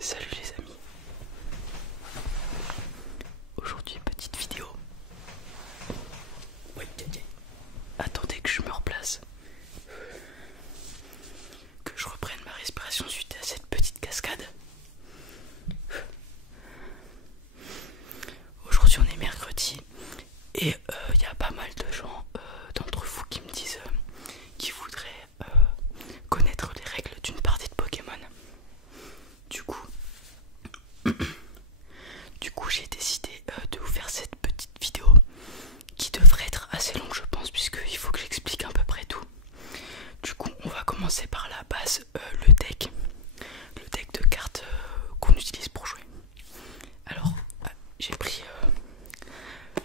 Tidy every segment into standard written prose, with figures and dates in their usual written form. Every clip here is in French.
Salut les amis. Aujourd'hui petite vidéo. Oui, attendez que je me replace. Que je reprenne ma respiration suite à cette petite cascade. Aujourd'hui on est mercredi et il y a pas mal de gens d'entre vous qui me disent qu'ils voudraient connaître les règles d'une partie de Pokémon. Du coup j'ai décidé de vous faire cette petite vidéo qui devrait être assez longue je pense, puisqu'il faut que j'explique à peu près tout. Du coup on va commencer par la base, le deck de cartes qu'on utilise pour jouer. Alors j'ai pris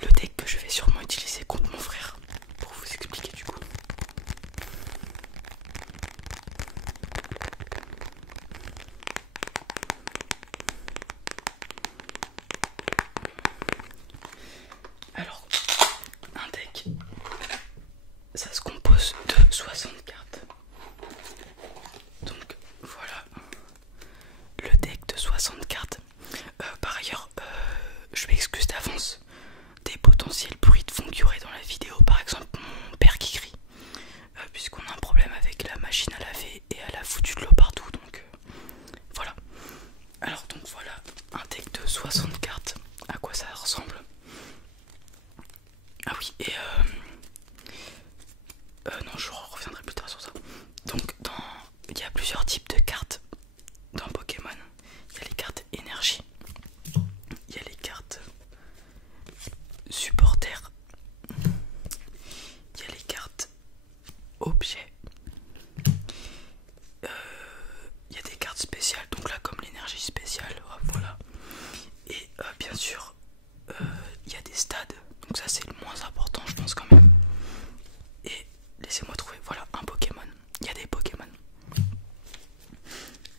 le deck que je vais sûrement utiliser contre mon frère pour vous expliquer du coup. Alors, un deck, ça se compose de 60 cartes. Donc voilà, le deck de 60 cartes. Par ailleurs, je m'excuse d'avance des potentiels bruits de fond qu'il y aurait dans la vidéo. Par exemple, mon père qui crie, puisqu'on a un problème avec la machine à laver et elle a foutu de l'eau partout. Donc voilà. Alors donc voilà, un deck de 60 cartes. À quoi ça ressemble? Ah oui, et non, je reviendrai plus tard sur ça. Donc il y a plusieurs types de cartes dans Pokémon. Il y a les cartes énergie, il y a les cartes supporters, il y a les cartes objets, il y a des cartes spéciales, donc là comme l'énergie spéciale, voilà. Et bien sûr, il y a des stades, donc ça c'est le moins important je pense quand même. Et laissez-moi trouver, voilà, un Pokémon. Il y a des Pokémon.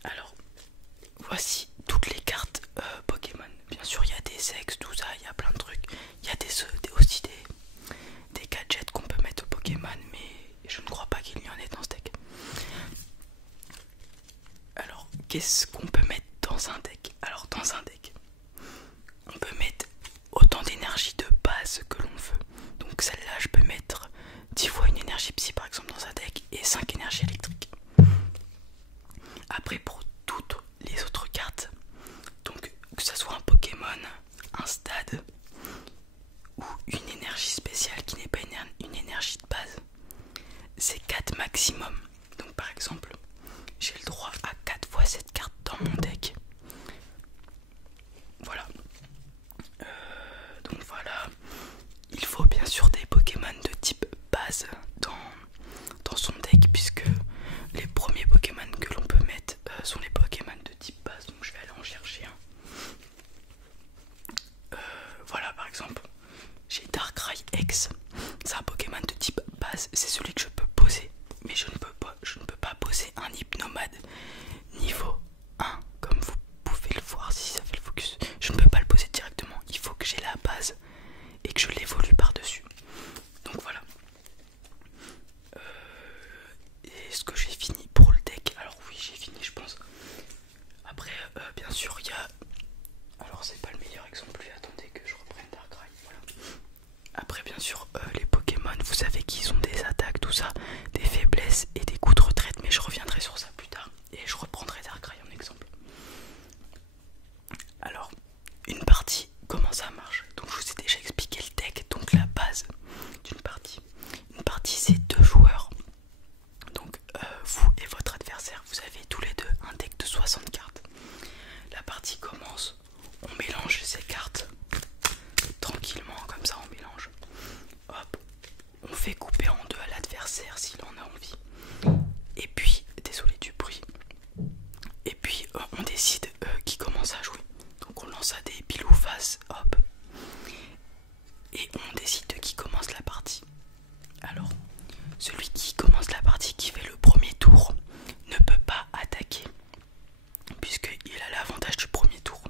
Alors, voici toutes les cartes Pokémon. Bien sûr, il y a des ex, tout ça, il y a plein de trucs. Il y a aussi des gadgets qu'on peut mettre au Pokémon, mais je ne crois pas qu'il y en ait dans ce deck. Alors, qu'est-ce qu'on peut mettre dans un deck? Alors, dans un deck, on peut mettre autant d'énergie de base que l'on veut. Donc celle-là, je peux mettre 10 fois une énergie psy par exemple dans un deck et 5 énergies électriques. Après pour toutes les autres cartes, donc que ce soit un Pokémon, un stade ou une énergie spéciale qui n'est pas une énergie de base, c'est 4 maximum. Donc par exemple, j'ai le droit à 4 fois cette carte dans mon deck. Voilà. Donc voilà, il faut bien sûr des Pokémon de type base dans son deck, puisque les premiers Pokémon que l'on peut mettre sont les Pokémon de type base. Donc je vais aller en chercher un. Voilà, par exemple, j'ai Darkrai X. C'est un Pokémon de type base, c'est celui que je peux poser, mais je ne peux pas poser un Hypnomade niveau 1 comme vous pouvez le voir si ça fait le focus. Je ne peux pas le poser directement, il faut que j'ai la base et que je l'évolue par dessus. Donc voilà. Est-ce que j'ai fini pour le deck? Alors oui, j'ai fini je pense. Après bien sûr il y a, alors c'est pas le meilleur exemple, attendez que je reprenne Darkrai, voilà. Après bien sûr les Pokémon, vous savez qu'ils ont des attaques, tout ça, des faiblesses et des coups de retraite, mais je reviendrai sur ça plus tard et je reprendrai Darkrai en exemple. Alors une partie, comment ça marche? Donc je vous ai déjà expliqué le deck, donc la base d'une partie. Une partie c'est 2 joueurs. Donc vous et votre adversaire, vous avez tous les deux un deck de 60 cartes. La partie commence, on mélange ces cartes tranquillement, comme ça on mélange. Hop, on fait couper en deux à l'adversaire s'il en a envie. Et puis, désolé du bruit. Et puis on décide qui commence à jouer. Donc on lance à des pile ou face, hop. Et on décide de qui commence la partie. Alors, celui qui commence la partie, qui fait le premier tour, ne peut pas attaquer, puisqu'il a l'avantage du premier tour.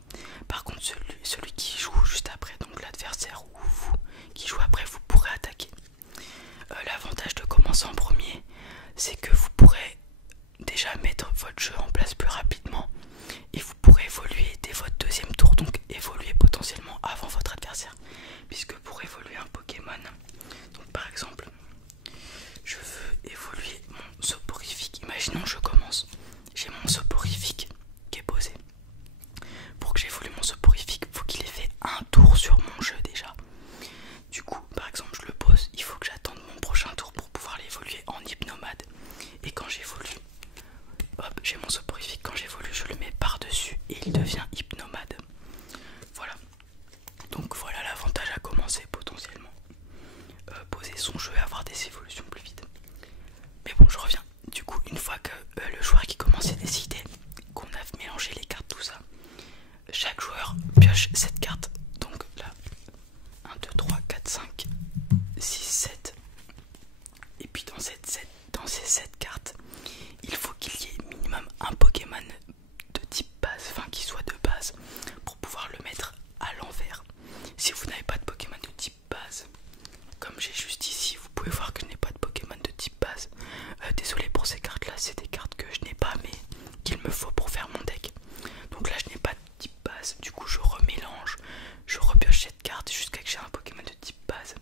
Par contre, celui qui joue juste après, donc l'adversaire ou vous qui joue après, vous pourrez attaquer. L'avantage de commencer en premier, c'est que vous pourrez déjà mettre votre jeu en place plus rapidement et vous pourrez évoluer dès votre deuxième tour, donc évoluer potentiellement avant votre adversaire. Puisque pour évoluer un Pokémon, donc par exemple, je veux évoluer mon soporifique. Imaginons je commence, j'ai mon soporifique qui est posé. Pour que j'évolue mon soporifique, il faut qu'il ait fait un tour sur mon jeu déjà. Du coup, par exemple, je le pose, il faut que j'attende mon prochain tour pour pouvoir l'évoluer en hypnomade. Et quand j'évolue, hop, j'ai mon soporifique, quand j'évolue, je le mets par-dessus et il devient hypnomade. Voilà. Donc voilà l'avantage à commencer potentiellement. Poser son jeu et avoir des évolutions plus vite. Mais bon, je reviens. Du coup, une fois que le joueur qui commence est décidé, qu'on a mélangé les cartes, tout ça, chaque joueur pioche cette carte. Donc là, 1, 2, 3, 4, 5, 6, 7. Et puis dans ces 7 cartes, il faut qu'il y ait minimum un Pokémon de type base, enfin qui soit de base, pour pouvoir le mettre à l'envers. Si vous n'avez pas de Pokémon de type base, comme j'ai juste ici, vous pouvez voir que je n'ai pas de Pokémon de type base. Désolé pour ces cartes là, c'est des cartes que je n'ai pas mais qu'il me faut pour faire mon deck. Donc là je n'ai pas de type base, du coup je remélange, je repioche cette carte jusqu'à ce que j'ai un Pokémon de type base.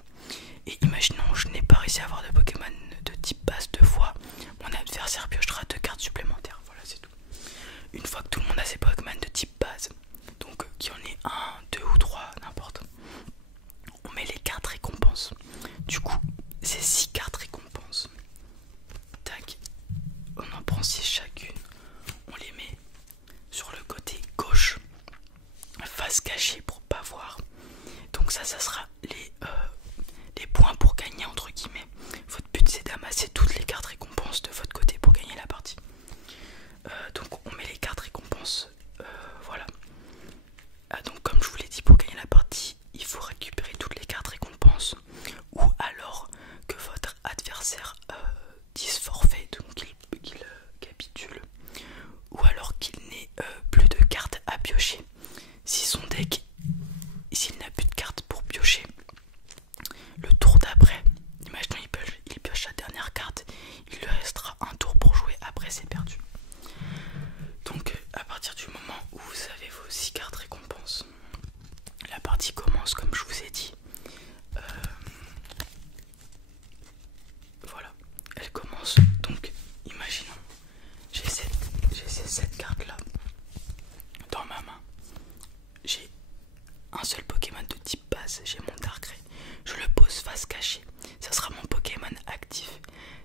Et imaginons je n'ai pas réussi à avoir de Pokémon de type base 2 fois, mon adversaire piochera 2 cartes supplémentaires, voilà c'est tout. Une fois que tout le monde a ses Pokémon de type base, donc qu'il y en ait 1, 2 ou 3, n'importe, on met les cartes récompenses. Du coup, ces 6 cartes récompenses, tac, on en prend 6 chacune, on les met sur le côté gauche, face cachée pour pas voir. Donc ça sera les points pour gagner entre guillemets. Votre but c'est d'amasser toutes les cartes récompenses de votre côté pour gagner la partie. Donc on met les cartes récompenses, voilà. Ah, donc comme je vous l'ai dit, pour gagner la partie, il faut récupérer toutes les cartes récompenses ou alors que votre adversaire dise forfait, donc qu'il capitule, ou alors qu'il n'ait plus de cartes à piocher. Si son deck, s'il n'a plus de cartes pour piocher, le tour d'après, imaginons il pioche la dernière carte, il lui restera un tour pour jouer, après c'est perdu. Donc à partir du moment où vous avez vos 6 cartes récompenses, la partie commence comme je vous ai dit. Voilà, elle commence. Donc imaginons, j'ai ces 7 cartes là dans ma main. J'ai un seul Pokémon de type base, j'ai mon Darkrai. Je le pose face cachée, ça sera mon Pokémon actif.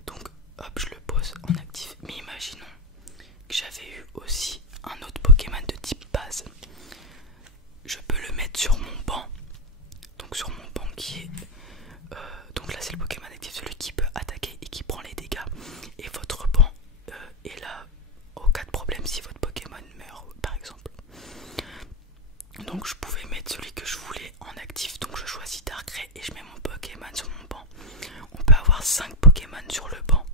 Donc hop, je le pose en actif. Mais imaginons que j'avais eu aussi un autre Pokémon de type base. Je peux le mettre sur mon banc. Donc sur mon banc qui est... donc là c'est le Pokémon actif, celui qui peut attaquer et qui prend les dégâts. Et votre banc est là au cas de problème si votre Pokémon meurt par exemple. Donc je pouvais mettre celui que je voulais en actif. Donc je choisis Darkrai et je mets mon Pokémon sur mon banc. On peut avoir 5 Pokémon sur le banc.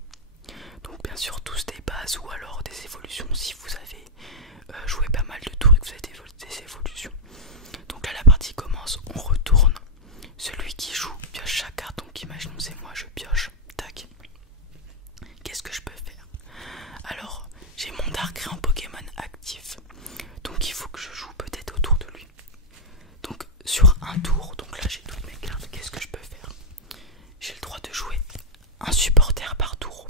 Donc bien sûr tous des bases ou alors des évolutions si vous avez joué pas mal de tours et que vous avez des évolutions. Donc là la partie commence, on retourne. Celui qui joue pioche chaque carte. Donc imaginons c'est moi, je pioche. Tac. Qu'est-ce que je peux faire? Alors j'ai mon Darkrai en Pokémon actif. Donc il faut que je joue peut-être autour de lui. Donc sur un tour, donc là j'ai toutes mes cartes, qu'est-ce que je peux faire? J'ai le droit de jouer un supporter par tour.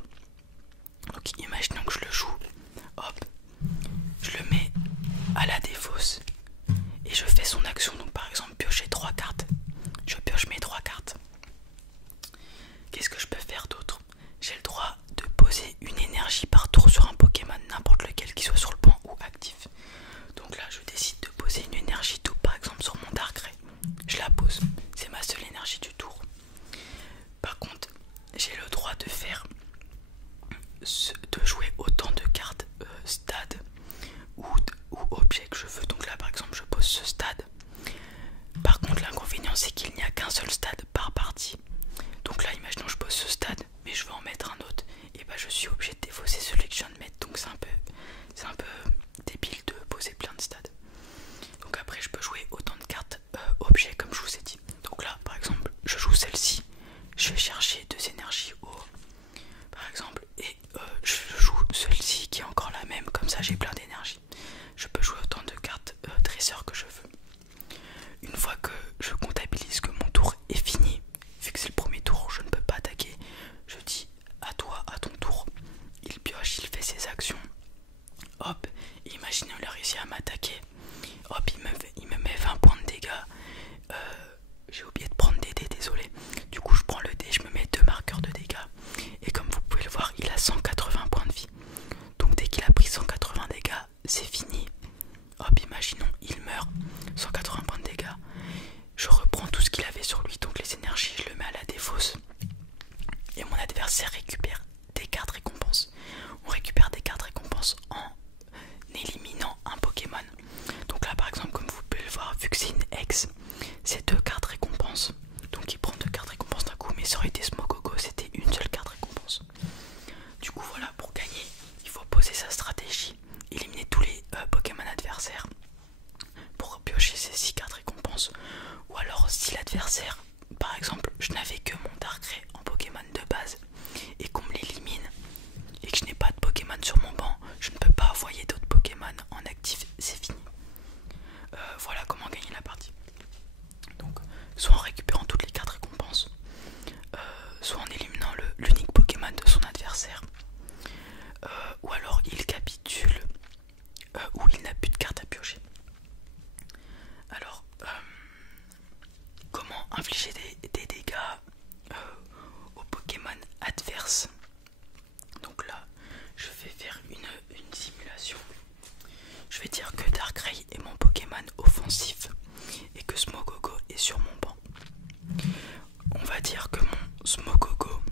Donc imaginons que je le joue, hop, je le mets à la défausse et je fais son action. Donc par exemple piocher 3 cartes, je pioche mes 3 cartes. Qu'est-ce que je peux faire d'autre? J'ai le droit de poser une énergie par tour sur un Pokémon, n'importe lequel qui soit sur le banc ou actif. Donc là je décide de poser une énergie tout par exemple sur mon Darkrai. Je la pose, c'est ma seule énergie du tour. Par contre j'ai le droit de faire de jouer autant de cartes stade ou objets que je veux. Donc là par exemple je pose ce stade. Par contre l'inconvénient c'est qu'il n'y a qu'un seul stade par partie. Donc là imaginons je pose ce stade mais je veux en mettre un autre, et bah je suis obligé de défausser celui que je viens de mettre. Donc c'est un peu débile de poser plein de stades. Donc après je peux jouer autant de cartes objets comme je vous ai dit. Donc là par exemple je joue celle-ci, je vais chercher 2 énergies haut par exemple, et je joue celle-ci qui est encore la même, comme ça j'ai plein d'énergie. Je peux m'attaquer. Hop, il me met 20 points de dégâts. J'ai oublié de prendre des dés, désolé. Du coup, je prends le dé, je me mets 2 marqueurs de dégâts. Et comme vous pouvez le voir, il a 180 points de vie. Donc dès qu'il a pris 180 dégâts, c'est fini. Hop, imaginons, il meurt, 180 points de dégâts. Je reprends tout ce qu'il avait sur lui, donc les énergies, je le mets à la défausse. Et mon adversaire récupère des cartes récompenses. On récupère des cartes récompenses en éliminant un Pokémon. Donc là par exemple, comme vous pouvez le voir, vu que c'est une X, c'est 2 cartes récompenses. Donc il prend 2 cartes récompenses d'un coup, mais ça aurait été Smogogo, c'était une seule carte récompense. Du coup voilà, pour gagner, il faut poser sa stratégie, éliminer tous les Pokémon adversaires pour piocher ces 6 cartes récompenses. Ou alors si l'adversaire, par exemple, je n'avais que mon Darkrai en Pokémon de base et qu'on me l'élimine et que je n'ai pas de Pokémon sur mon banc, je ne peux pas envoyer d'autres Pokémon en actif, c'est fini. Voilà comment gagner la partie. Donc soit en récupérant toutes les cartes récompenses, soit en éliminant l'unique Pokémon de son adversaire, ou alors il capitule, ou il n'a plus de cartes à piocher. Alors, comment infliger des dégâts aux Pokémon adverses? Donc là, je vais faire une simulation. Je vais dire que Darkrai est mon Pokémon offensif et que Smogogo est sur mon banc. On va dire que mon Smogogo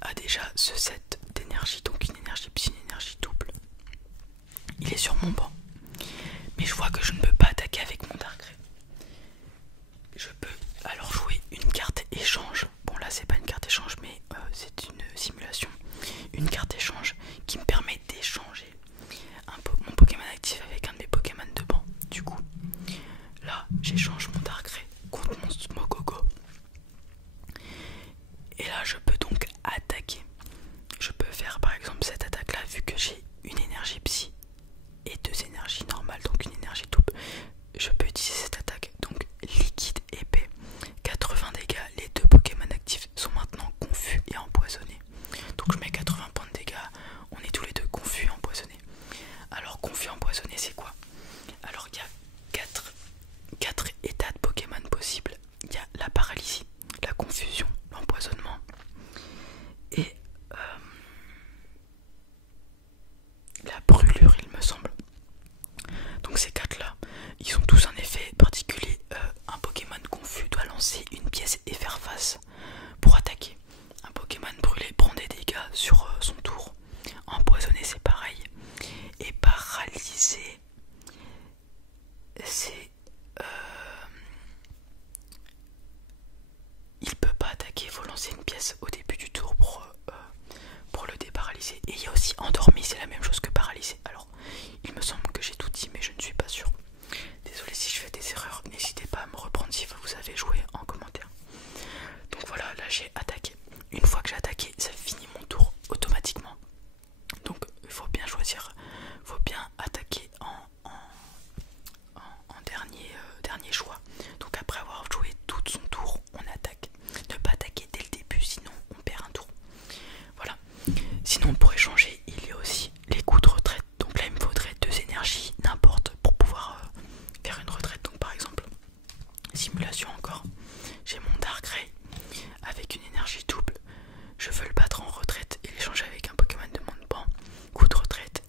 a déjà ce set d'énergie, donc une énergie psy, une énergie double. Il est sur mon banc. Mais je vois que je ne peux pas attaquer avec mon Darkrai. Je peux alors jouer une carte échange. Bon là c'est pas une carte échange, mais c'est une simulation. Une carte échange qui me permet d'échanger mon Pokémon actif avec un de mes Pokémon de banc. Du coup, là j'échange mon Darkrai contre mon Smogogo. Et là je peux donc attaquer. Je peux faire par exemple cette attaque là, vu que j'ai une énergie psy et 2 énergies normales, donc une énergie double. Je peux utiliser cette attaque, donc liquide épais, 80 dégâts. Les 2 Pokémon actifs sont maintenant confus et empoisonnés. Donc je mets 80 points de dégâts, on est tous les deux confus et empoisonnés. Alors confus et empoisonné c'est quoi? Alors il y a 4 états de Pokémon possibles. Il y a la paralysie, la confusion, l'empoisonnement et la brûlure il me semble. Donc ces 4 là, ils ont tous un effet particulier. Un Pokémon confus doit lancer une pièce et faire face pour attaquer. Un Pokémon brûlé prend des dégâts sur son tour. Empoisonné c'est pareil. Et paralysé c'est... il peut pas attaquer, il faut lancer une pièce au début du tour pour le déparalyser. Et il y a aussi endormi, c'est la même chose que paralysé. Alors il me semble que j'ai tout dit mais je ne suis pas sûr. Désolé si je fais des erreurs, n'hésitez pas à me reprendre si vous avez joué en commentaire. Donc voilà, là j'ai attaqué. Une fois que j'ai attaqué, ça finit mon tour automatiquement. Donc il faut bien choisir, il faut bien attaquer en dernier choix. Donc après avoir joué tout son tour, on attaque. Ne pas attaquer dès le début, sinon on perd un tour. Voilà. Sinon pour échanger, il y a aussi les coups de retraite. Donc là il me faudrait 2 énergies, n'importe, pour pouvoir faire une retraite. Donc par exemple, simulation encore, j'ai mon Darkrai avec une énergie double. Je veux le battre en retraite et l'échanger avec un Pokémon de mon banc. Coup de retraite,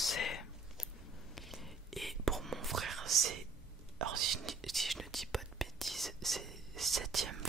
français. Et pour mon frère, c'est... Alors si je ne dis pas de bêtises, c'est 7ème